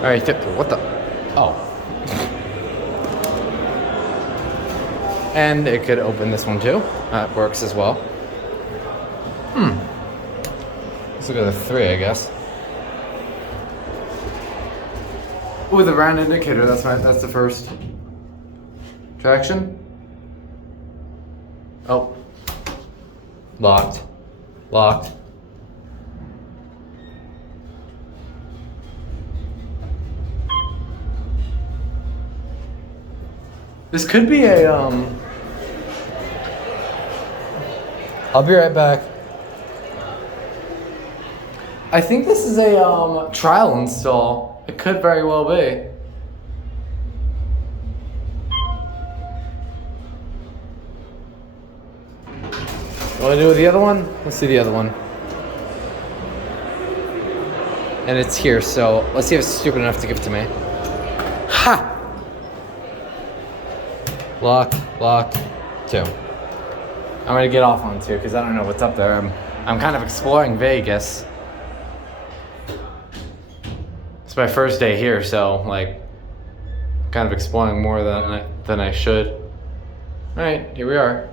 Alright, what the? Oh. And it could open this one too. That works as well. Let's look at the 3, I guess. With a round indicator, that's the first. Traction. Oh. Locked. Locked. This could be a, I'll be right back. I think this is a, trial install. It could very well be. What do I do with the other one? Let's see the other one. And it's here, so let's see if it's stupid enough to give it to me. Ha! Lock, 2. I'm gonna get off on 2 because I don't know what's up there. I'm kind of exploring Vegas. It's my first day here, so like, kind of exploring more than I should. All right, here we are.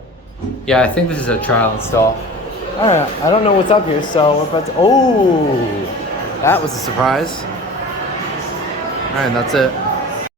Yeah, I think this is a trial install. All right, I don't know what's up here, so we're about to. Oh, that was a surprise. All right, that's it.